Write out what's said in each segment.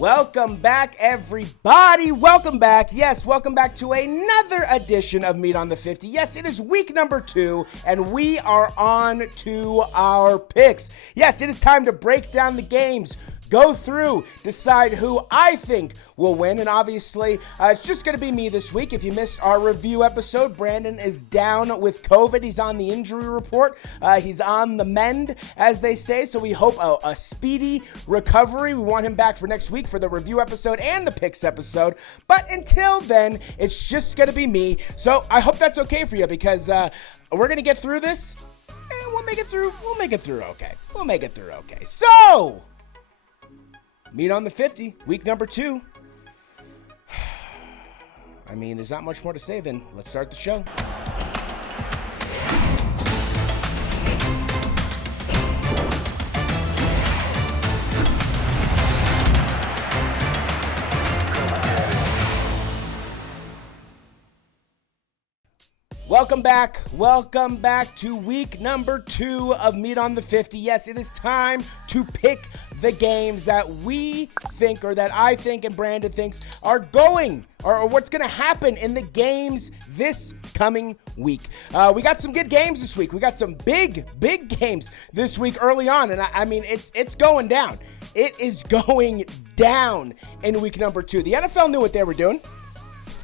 Welcome back, everybody. Welcome back. Yes, welcome back to another edition of Meat on the 50. Yes, it is week number 2, and we are on to our picks. Yes, it is time to break down the games, go through, decide who I think will win, and obviously, it's just going to be me this week. If you missed our review episode, Brandon is down with COVID. He's on the injury report. He's on the mend, as they say, so we hope a speedy recovery. We want him back for next week for the review episode and the picks episode, but until then, it's just going to be me, so I hope that's okay for you, because we're going to get through this, and we'll make it through okay. So, Meat on the 50, week number 2. I mean, there's not much more to say than let's start the show. Welcome back to week number 2 of Meat on the 50. Yes, it is time to pick the games that we think, or that I think and Brandon thinks are going, or what's going to happen in the games this coming week. We got some good games this week. We got some big games this week early on, and I mean, it's going down. It is going down in week number 2. The NFL knew what they were doing.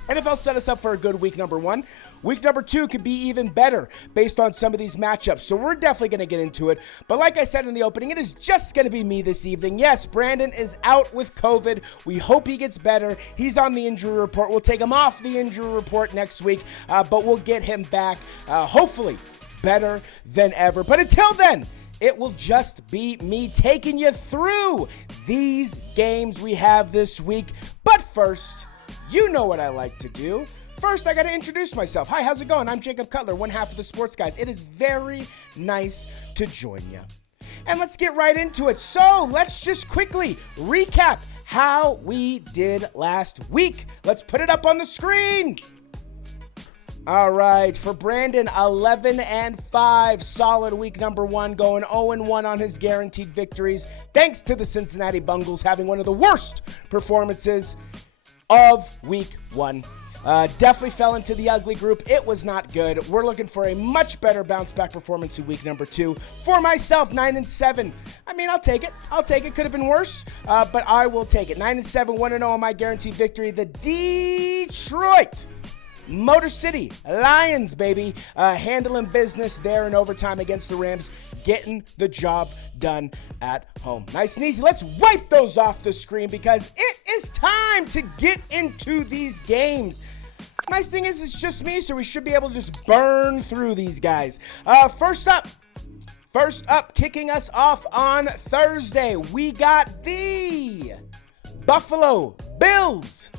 NFL set us up for a good week number 1. Week number 2 could be even better based on some of these matchups. So we're definitely going to get into it. But like I said in the opening, it is just going to be me this evening. Yes, Brandon is out with COVID. We hope he gets better. He's on the injury report. We'll take him off the injury report next week, but we'll get him back, hopefully better than ever. But until then, it will just be me taking you through these games we have this week. But first, you know what I like to do. First, I got to introduce myself. Hi, how's it going? I'm Jacob Cutler, one half of the Sports Guys. It is very nice to join you. And let's get right into it. So let's just quickly recap how we did last week. Let's put it up on the screen. All right, for Brandon, 11-5, solid week number 1, going 0-1 on his guaranteed victories, thanks to the Cincinnati Bengals having one of the worst performances of week 1. Definitely fell into the ugly group. It was not good. We're looking for a much better bounce back performance in week number 2. For myself, 9-7. I mean, I'll take it. Could have been worse, but I will take it. 9-7, 1-0 on my guaranteed victory. The Detroit Motor City Lions, baby, handling business there in overtime against the Rams, getting the job done at home. Nice and easy. Let's wipe those off the screen because it is time to get into these games. Nice thing is, it's just me, so we should be able to just burn through these guys. First up, kicking us off on Thursday, we got the Buffalo Bills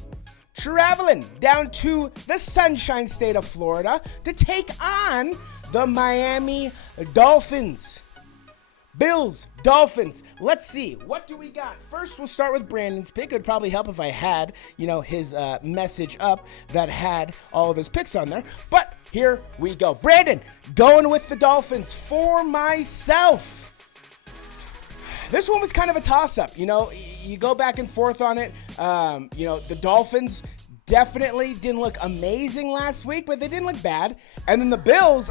traveling down to the Sunshine State of Florida to take on the Miami Dolphins. Bills, Dolphins. Let's see. What do we got? First, we'll start with Brandon's pick. It would probably help if I had, his message up that had all of his picks on there. But here we go. Brandon, going with the Dolphins. For myself, this one was kind of a toss-up. You go back and forth on it. The Dolphins definitely didn't look amazing last week, but they didn't look bad. And then the Bills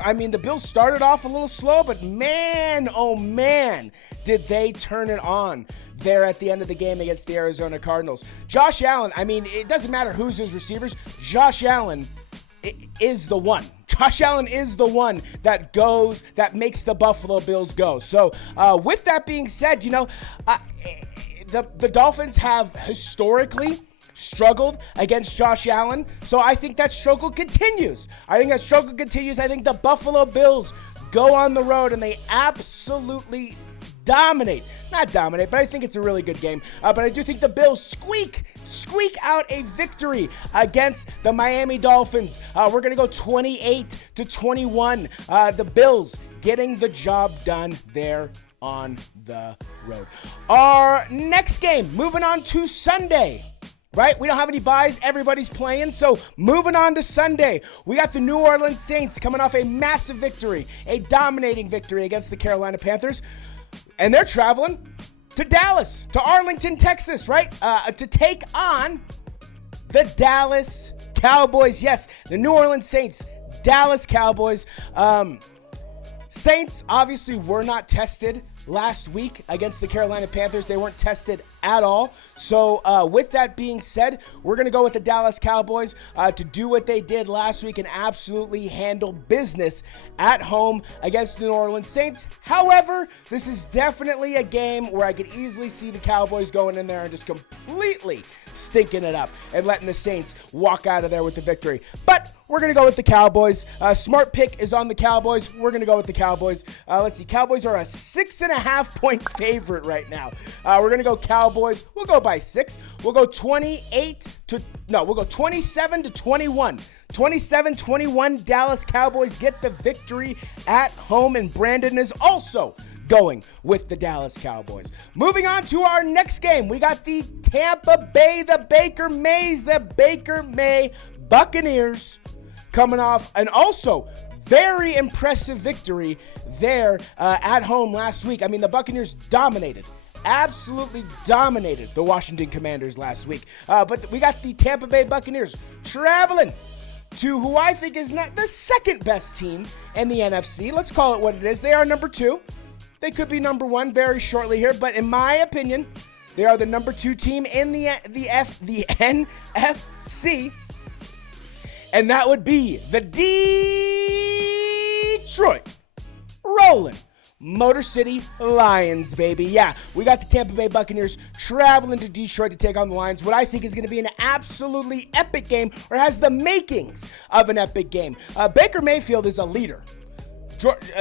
started off a little slow, but man, oh man, did they turn it on there at the end of the game against the Arizona Cardinals. Josh Allen, it doesn't matter who's his receivers. Josh Allen is the one. Josh Allen is the one that makes the Buffalo Bills go. So with that being said, the Dolphins have historically struggled against Josh Allen, so I think that struggle continues. I think the Buffalo Bills go on the road and they absolutely dominate. Not dominate, but I think it's a really good game. But I do think the Bills squeak out a victory against the Miami Dolphins. We're going to go 28-21. The Bills getting the job done there on the road. Our next game, moving on to Sunday. Right? We don't have any buys. Everybody's playing. So moving on to Sunday, we got the New Orleans Saints coming off a massive victory, a dominating victory against the Carolina Panthers. And they're traveling to Dallas, to Arlington, Texas, right? To take on the Dallas Cowboys. Yes, the New Orleans Saints, Dallas Cowboys. Saints obviously were not tested last week against the Carolina Panthers. They weren't tested at all. So with that being said, we're going to go with the Dallas Cowboys to do what they did last week and absolutely handle business at home against the New Orleans Saints. However, this is definitely a game where I could easily see the Cowboys going in there and just completely stinking it up and letting the Saints walk out of there with the victory. But we're going to go with the Cowboys. Smart pick is on the Cowboys. We're going to go with the Cowboys. Let's see. Cowboys are a 6.5-point favorite right now. We're going to go Cowboys. We'll go by 6. We'll go 27 to 21. 27-21 Dallas Cowboys get the victory at home, and Brandon is also going with the Dallas Cowboys. Moving on to our next game, we got the Tampa Bay, the Baker May Buccaneers coming off an also very impressive victory there at home last week. I mean, the Buccaneers absolutely dominated the Washington Commanders last week. But we got the Tampa Bay Buccaneers traveling to who I think is not the second best team in the NFC. Let's call it what it is. They are number 2. They could be number 1 very shortly here, but in my opinion, they are the number 2 team in the NFC, and that would be the Detroit Rolling Motor City Lions, baby. Yeah, we got the Tampa Bay Buccaneers traveling to Detroit to take on the Lions. What I think is going to be an absolutely epic game, or has the makings of an epic game. Baker Mayfield is a leader.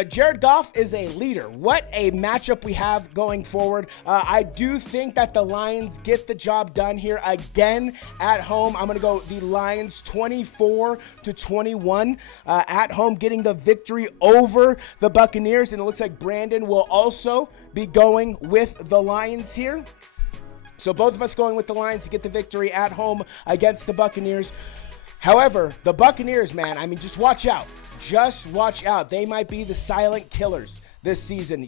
Jared Goff is a leader. What a matchup we have going forward. I do think that the Lions get the job done here again at home. I'm going to go the Lions 24-21 at home, getting the victory over the Buccaneers. And it looks like Brandon will also be going with the Lions here. So both of us going with the Lions to get the victory at home against the Buccaneers. However, the Buccaneers, man, I mean, just watch out. Just watch out. They might be the silent killers this season.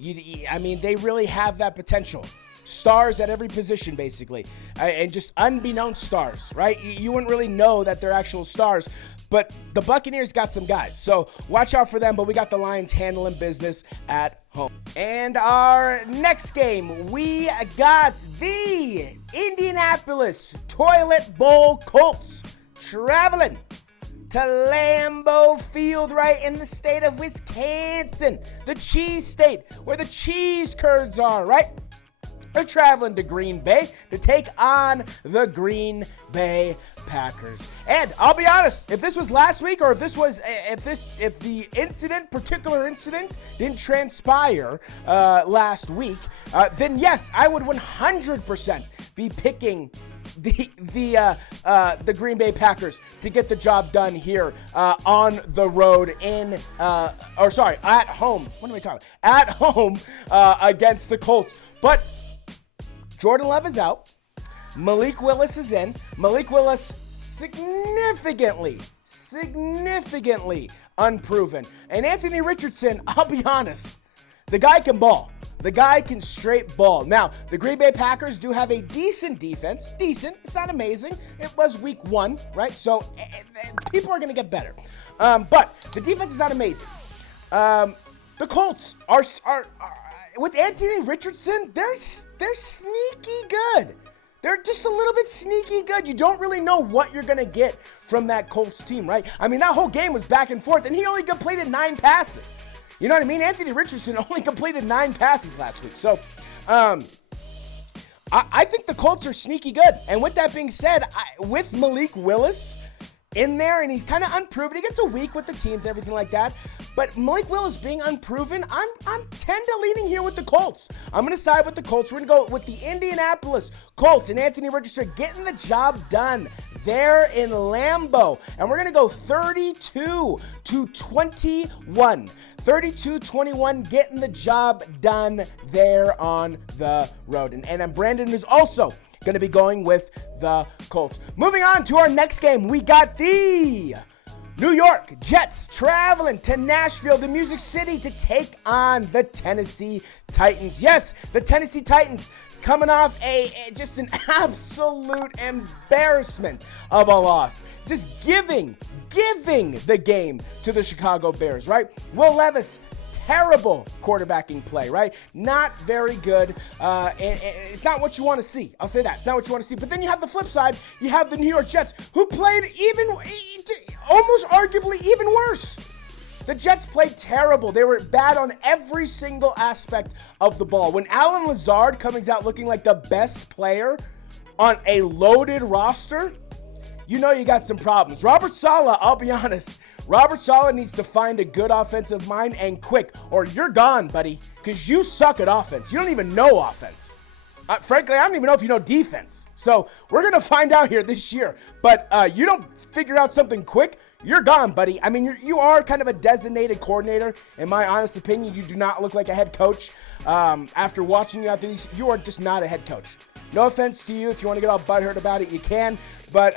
I mean, they really have that potential. Stars at every position, basically. And just unbeknownst stars, right? You wouldn't really know that they're actual stars. But the Buccaneers got some guys. So watch out for them. But we got the Lions handling business at home. And our next game, we got the Indianapolis Toilet Bowl Colts traveling to Lambeau Field, right in the state of Wisconsin, the cheese state, where the cheese curds are, right? They're traveling to Green Bay to take on the Green Bay Packers. And I'll be honest, if this was last week, or if the particular incident didn't transpire last week, then yes, I would 100% be picking the Green Bay Packers to get the job done here on the road at home. What am I talking about? At home against the Colts. But Jordan Love is out. Malik Willis is in. Malik Willis significantly unproven. And Anthony Richardson, I'll be honest, the guy can ball. The guy can straight ball. Now, the Green Bay Packers do have a decent defense. Decent. It's not amazing. It was week 1, right? So people are going to get better. But the defense is not amazing. The Colts are with Anthony Richardson, they're sneaky good. They're just a little bit sneaky good. You don't really know what you're going to get from that Colts team, right? I mean, that whole game was back and forth, and he only completed 9 passes. You know what I mean? Anthony Richardson only completed 9 passes last week. So, I think the Colts are sneaky good. And with that being said, with Malik Willis in there, and he's kind of unproven. He gets a week with the teams, everything like that. But Malik Willis being unproven, I'm tend to leaning here with the Colts. I'm going to side with the Colts. We're going to go with the Indianapolis Colts and Anthony Richardson getting the job done there in Lambeau. And we're going to go 32-21. 32-21, getting the job done there on the road. And Brandon is also going to be going with the Colts. Moving on to our next game, we got the New York Jets traveling to Nashville, the Music City, to take on the Tennessee Titans. Yes, the Tennessee Titans coming off just an absolute embarrassment of a loss. Just giving the game to the Chicago Bears, right? Will Levis, terrible quarterbacking play, right? Not very good. And it's not what you want to see. I'll say that. It's not what you want to see. But then you have the flip side. You have the New York Jets, who played almost arguably even worse. The Jets played terrible. They were bad on every single aspect of the ball. When Alan Lazard comes out looking like the best player on a loaded roster, you know you got some problems. Robert Saleh, I'll be honest, Robert Saleh needs to find a good offensive mind and quick, or you're gone, buddy, because you suck at offense. You don't even know offense. Frankly, I don't even know if you know defense. So we're going to find out here this year. But you don't figure out something quick, you're gone, buddy. I mean, you are kind of a designated coordinator. In my honest opinion, you do not look like a head coach. After watching you after these, you are just not a head coach. No offense to you. If you want to get all butthurt about it, you can. But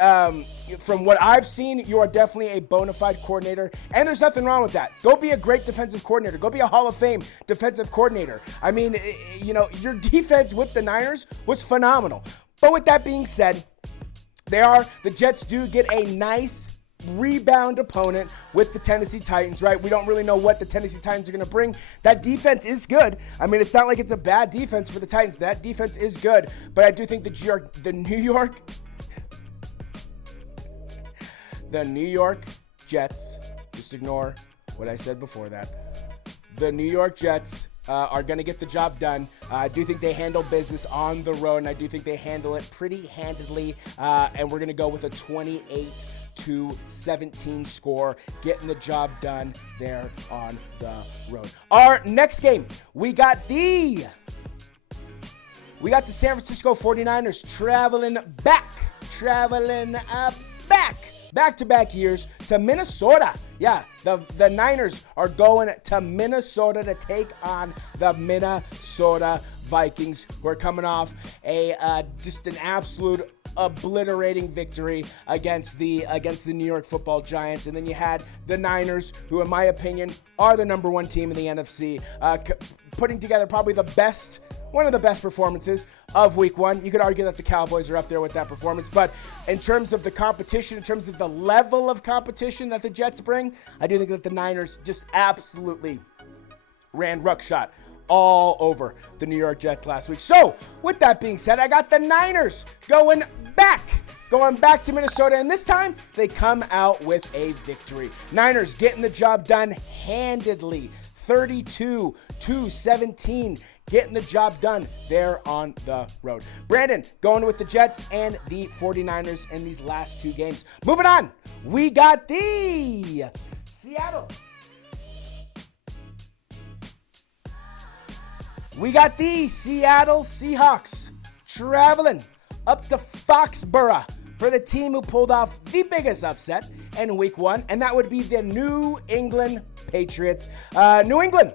from what I've seen, you are definitely a bona fide coordinator. And there's nothing wrong with that. Go be a great defensive coordinator. Go be a Hall of Fame defensive coordinator. I mean, your defense with the Niners was phenomenal. But with that being said, the Jets do get a nice rebound opponent with the Tennessee Titans, right? We don't really know what the Tennessee Titans are going to bring. That defense is good. I mean, it's not like it's a bad defense for the Titans. That defense is good. But I do think the New York Jets, just ignore what I said before that. The New York Jets are going to get the job done. I do think they handle business on the road, and I do think they handle it pretty handedly. And we're going to go with a 28-17 score, getting the job done there on the road. Our next game, we got the San Francisco 49ers traveling back-to-back years to Minnesota. Yeah, the Niners are going to Minnesota to take on the Minnesota Vikings, who are coming off just an absolute obliterating victory against the New York Football Giants. And then you had the Niners, who in my opinion are the number one team in the NFC, putting together probably one of the best performances of week one. You could argue that the Cowboys are up there with that performance, but in terms of the competition, in terms of the level of competition that the Jets bring, I do think that the Niners just absolutely ran ruckshot all over the New York Jets last week. So with that being said, I got the Niners going back to Minnesota, and this time they come out with a victory. Niners getting the job done handedly, 32-17, getting the job done there on the road. Brandon, going with the Jets and the 49ers in these last two games. Moving on, we got the Seattle Seahawks traveling up to Foxborough for the team who pulled off the biggest upset in week one, and that would be the New England Patriots. New England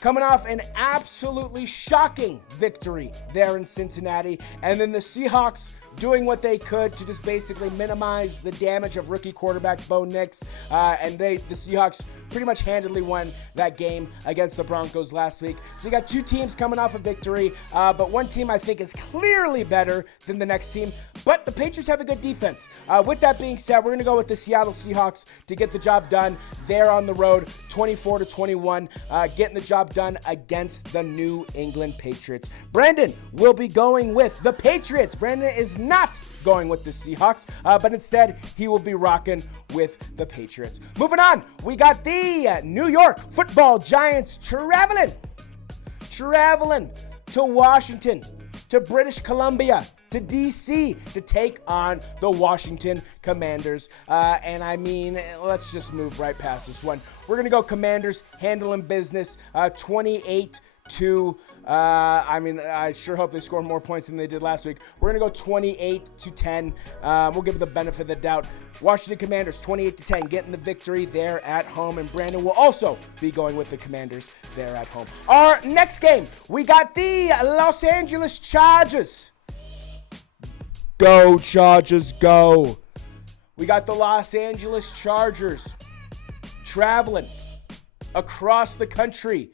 coming off an absolutely shocking victory there in Cincinnati, and then the Seahawks doing what they could to just basically minimize the damage of rookie quarterback Bo Nix, and the Seahawks pretty much handedly won that game against the Broncos last week. So you got two teams coming off a victory, but one team I think is clearly better than the next team, but the Patriots have a good defense. With that being said, we're going to go with the Seattle Seahawks to get the job done there on the road, 24-21, getting the job done against the New England Patriots. Brandon will be going with the Patriots. Brandon is not going with the Seahawks, but instead he will be rocking with the Patriots. Moving on, we got the New York Football Giants traveling to Washington, to British Columbia, to DC to take on the Washington Commanders. And I mean, let's just move right past this one. We're going to go Commanders handling business, 28 to I sure hope they score more points than they did last week. We're going to go 28-10. We'll give it the benefit of the doubt. Washington Commanders 28-10, getting the victory there at home. And Brandon will also be going with the Commanders there at home. Our next game, we got the Los Angeles Chargers. Go, Chargers, go. we got the Los Angeles Chargers traveling across the country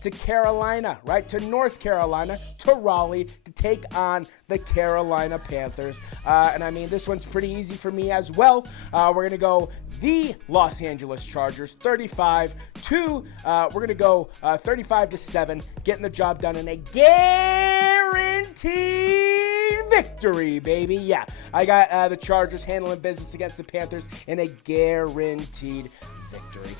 to Carolina, right? To North Carolina, to Raleigh, to take on the Carolina Panthers. And I mean, this one's pretty easy for me as well. We're going to go the Los Angeles Chargers 35 to 7, getting the job done in a guaranteed victory, baby. Yeah, I got the Chargers handling business against the Panthers in a guaranteed victory.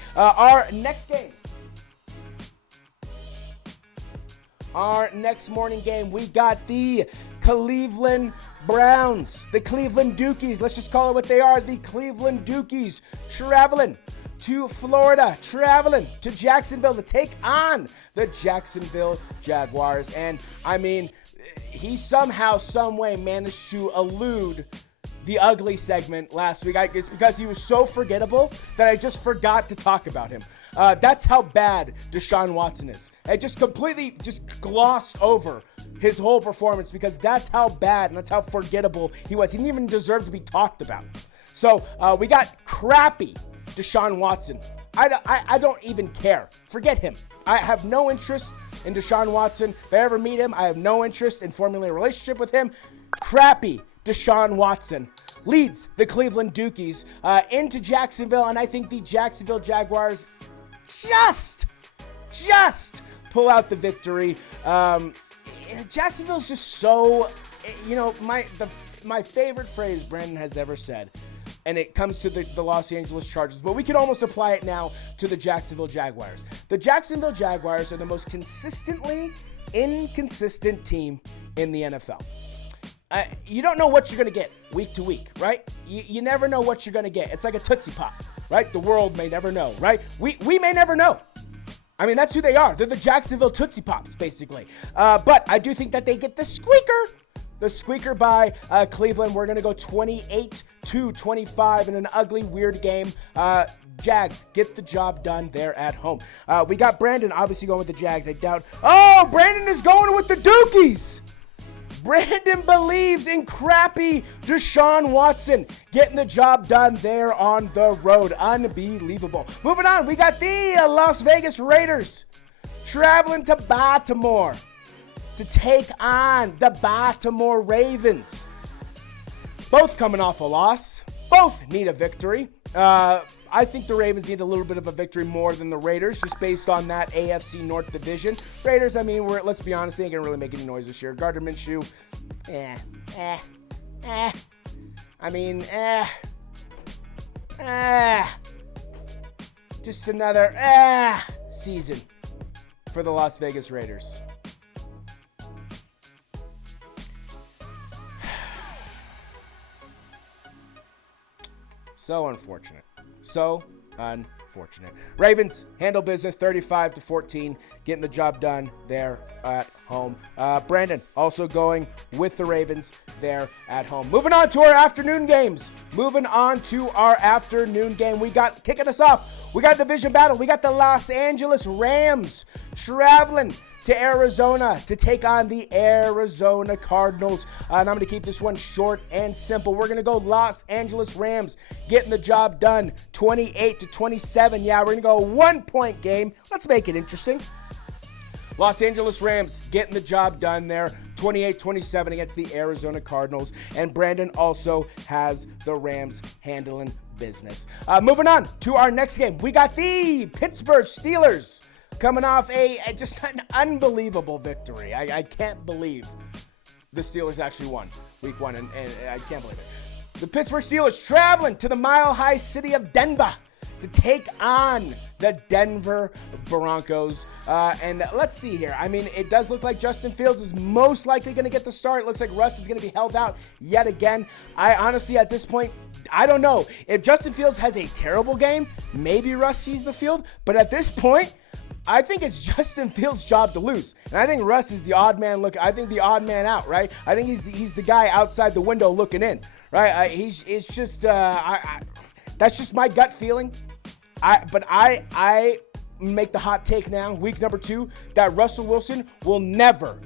Our next morning game, we got the Cleveland Browns, the Cleveland Dukies. Let's just call it what they are, the Cleveland Dukies, traveling to Florida, traveling to Jacksonville to take on the Jacksonville Jaguars. And I mean, he somehow, some way managed to elude the ugly segment last week. It's because he was so forgettable that I just forgot to talk about him. That's how bad Deshaun Watson is. I just completely glossed over his whole performance because that's how bad and that's how forgettable he was. He didn't even deserve to be talked about. So we got crappy Deshaun Watson. I don't even care. Forget him. I have no interest in Deshaun Watson. If I ever meet him, I have no interest in forming a relationship with him. Crappy Deshaun Watson leads the Cleveland Dukies into Jacksonville, and I think the Jacksonville Jaguars just pull out the victory. Jacksonville's just so, my favorite phrase Brandon has ever said, and it comes to the Los Angeles Chargers, but we can almost apply it now to the Jacksonville Jaguars. The Jacksonville Jaguars are the most consistently inconsistent team in the NFL. You don't know what you're going to get week to week, right? You never know what you're going to get. It's like a Tootsie Pop, right? The world may never know, right? We may never know. I mean, that's who they are. They're the Jacksonville Tootsie Pops, basically. But I do think that they get the squeaker by Cleveland. We're going to go 28-25 in an ugly, weird game. Jags get the job done there at home. We got Brandon obviously going with the Jags. I doubt. Oh, Brandon is going with the Dukies. Brandon believes in crappy Deshaun Watson getting the job done there on the road. Unbelievable. Moving on, we got the Las Vegas Raiders traveling to Baltimore to take on the Baltimore Ravens. Both coming off a loss. Both need a victory. I think the Ravens need a little bit of a victory more than the Raiders, just based on that AFC North division. Raiders, I mean, let's be honest, they ain't gonna really make any noise this year. Gardner Minshew, just another season for the Las Vegas Raiders. So unfortunate. Ravens handle business 35-14, getting the job done there at home. Brandon also going with the Ravens there at home. Moving on to our afternoon games. We got, kicking us off, we got a division battle. We got the Los Angeles Rams traveling to Arizona to take on the Arizona Cardinals. And I'm going to keep this one short and simple. We're going to go Los Angeles Rams getting the job done 28-27. Yeah, we're going to go a 1-point game. Let's make it interesting. Los Angeles Rams getting the job done there 28-27 against the Arizona Cardinals. And Brandon also has the Rams handling business. Moving on to our next game. We got the Pittsburgh Steelers coming off just an unbelievable victory. I can't believe the Steelers actually won week 1, and I can't believe it. The Pittsburgh Steelers traveling to the mile-high city of Denver to take on the Denver Broncos. And let's see here. I mean, it does look like Justin Fields is most likely going to get the start. It looks like Russ is going to be held out yet again. I honestly, at this point, I don't know. If Justin Fields has a terrible game, maybe Russ sees the field. But at this point, I think it's Justin Fields' job to lose. And I think Russ is the odd man the odd man out, right? I think he's the guy outside the window looking in, right? That's just my gut feeling. I make the hot take now, week number 2, that Russell Wilson will never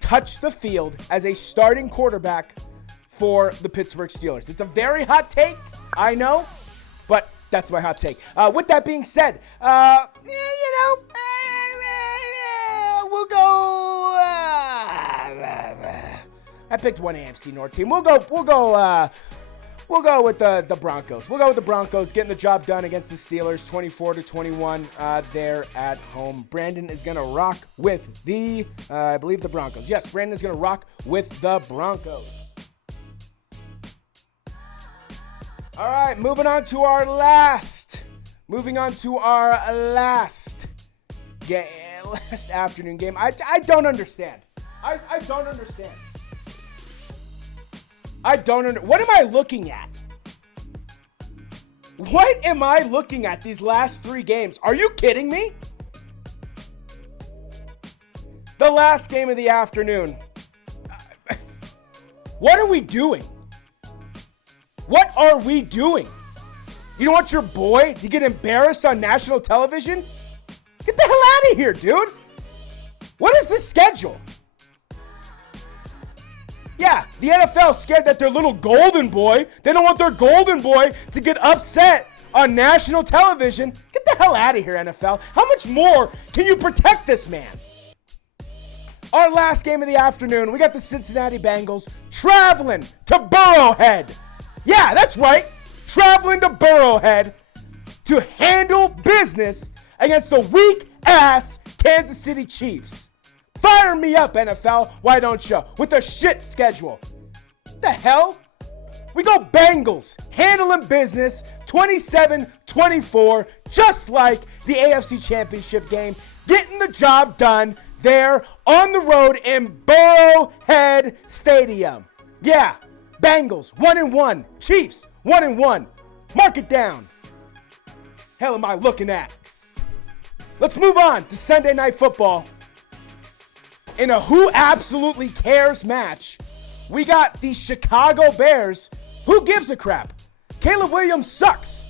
touch the field as a starting quarterback for the Pittsburgh Steelers. It's a very hot take, I know, but that's my hot take. With that being said, we'll go. I picked one AFC North team. We'll go with the Broncos. We'll go with the Broncos getting the job done against the Steelers, 24-21 there at home. Brandon is going to rock with I believe the Broncos. Yes, Brandon is going to rock with the Broncos. All right, moving on to our last afternoon game. I don't understand. I don't understand. What am I looking at? What am I looking at these last 3 games? Are you kidding me? The last game of the afternoon. What are we doing? What are we doing? You don't want your boy to get embarrassed on national television? Get the hell out of here, dude. What is this schedule? Yeah, the NFL scared that their little golden boy, they don't want their golden boy to get upset on national television. Get the hell out of here, NFL. How much more can you protect this man? Our last game of the afternoon, we got the Cincinnati Bengals traveling to Burrowhead. Yeah, that's right. Traveling to Burrowhead to handle business against the weak-ass Kansas City Chiefs. Fire me up, NFL. Why don't you? With a shit schedule. What the hell? We go Bengals. Handling business 27-24, just like the AFC Championship game. Getting the job done there on the road in Burrowhead Stadium. Yeah, Bengals 1-1. Chiefs 1-1. Mark it down. Hell am I looking at? Let's move on to Sunday Night Football. In a who absolutely cares match, we got the Chicago Bears. Who gives a crap? Caleb Williams sucks.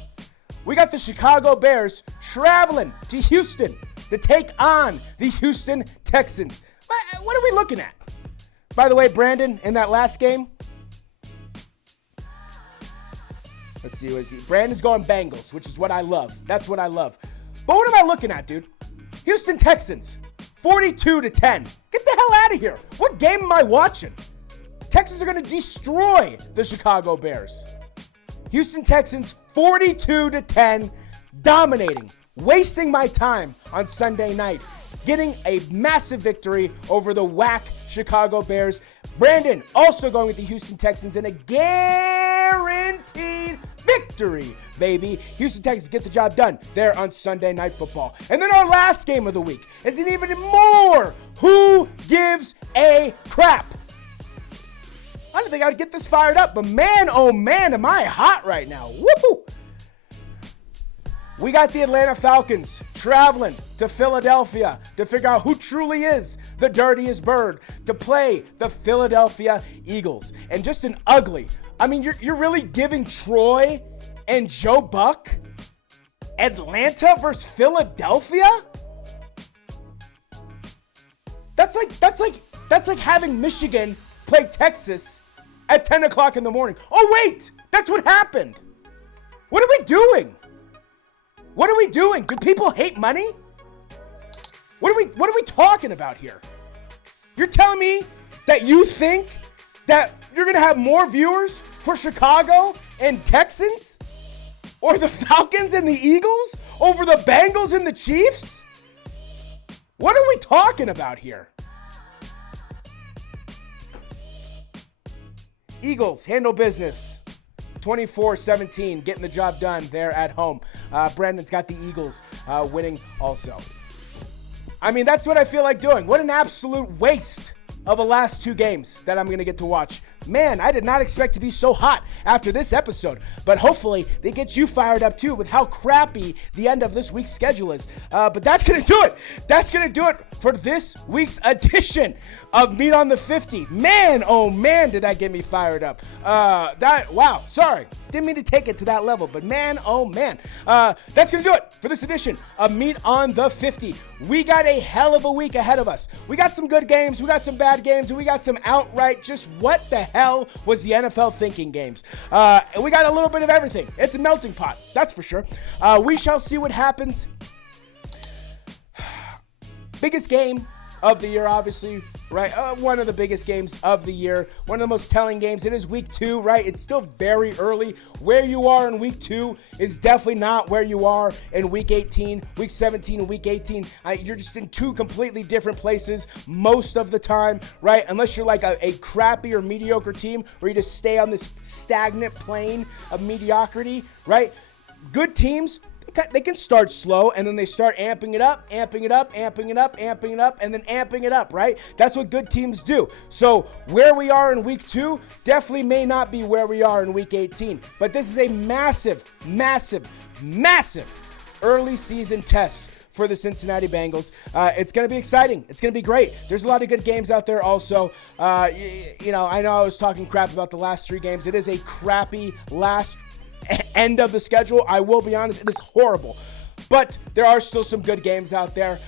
We got the Chicago Bears traveling to Houston to take on the Houston Texans. What are we looking at? By the way, Brandon, in that last game, let's see, Brandon's going Bengals, which is what I love. That's what I love. But what am I looking at, dude? Houston Texans, 42-10. Get the hell out of here. What game am I watching? Texans are going to destroy the Chicago Bears. Houston Texans, 42-10, dominating, wasting my time on Sunday night, getting a massive victory over the whack Chicago Bears. Brandon also going with the Houston Texans in a guaranteed victory, baby. Houston Texans get the job done there on Sunday Night Football. And then our last game of the week is an even more who gives a crap. I didn't think I'd get this fired up, but man, oh man, am I hot right now. Woo! We got the Atlanta Falcons traveling to Philadelphia to figure out who truly is the dirtiest bird to play the Philadelphia Eagles. And just an ugly, I mean, you're really giving Troy and Joe Buck Atlanta versus Philadelphia? That's like having Michigan play Texas at 10 o'clock in the morning. Oh, wait, that's what happened. What are we doing? What are we doing? Do people hate money? What are we talking about here? You're telling me that you think that you're going to have more viewers for Chicago and Texans? Or the Falcons and the Eagles? Over the Bengals and the Chiefs? What are we talking about here? Eagles handle business 24-17, getting the job done there at home. Brandon's got the Eagles winning also. I mean, that's what I feel like doing. What an absolute waste of the last 2 games that I'm going to get to watch. Man, I did not expect to be so hot after this episode, but hopefully they get you fired up too with how crappy the end of this week's schedule is. But that's going to do it. That's going to do it for this week's edition of Meat on the 50. Man, oh man, did that get me fired up. Wow, sorry. Didn't mean to take it to that level, but man, oh man. That's going to do it for this edition of Meat on the 50. We got a hell of a week ahead of us. We got some good games. We got some bad bad games, and we got some outright just what the hell was the NFL thinking games. And we got a little bit of everything. It's a melting pot, that's for sure. We shall see what happens. Biggest game of the year, obviously, right? One of the biggest games of the year. One of the most telling games. It is week 2, right? It's still very early. Where you are in week 2 is definitely not where you are in week 18, week 17, and week 18. You're just in two completely different places most of the time, right? Unless you're like a crappy or mediocre team where you just stay on this stagnant plane of mediocrity, right? Good teams, they can start slow, and then they start amping it up, and then amping it up, right? That's what good teams do. So where we are in week 2 definitely may not be where we are in week 18. But this is a massive early season test for the Cincinnati Bengals. It's going to be exciting. It's going to be great. There's a lot of good games out there also. I know I was talking crap about the last 3 games. It is a crappy last end of the schedule. I will be honest, it is horrible. But there are still some good games out there.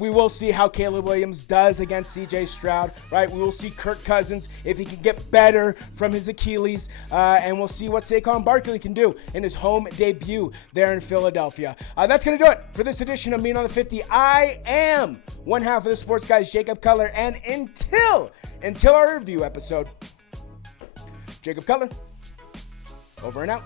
We will see how Caleb Williams does against C.J. Stroud, right? We will see Kirk Cousins if he can get better from his Achilles. And we'll see what Saquon Barkley can do in his home debut there in Philadelphia. That's going to do it for this edition of Mean on the 50. I am one half of the Sports Guys, Jacob Cutler. And until our review episode, Jacob Cutler, over and out.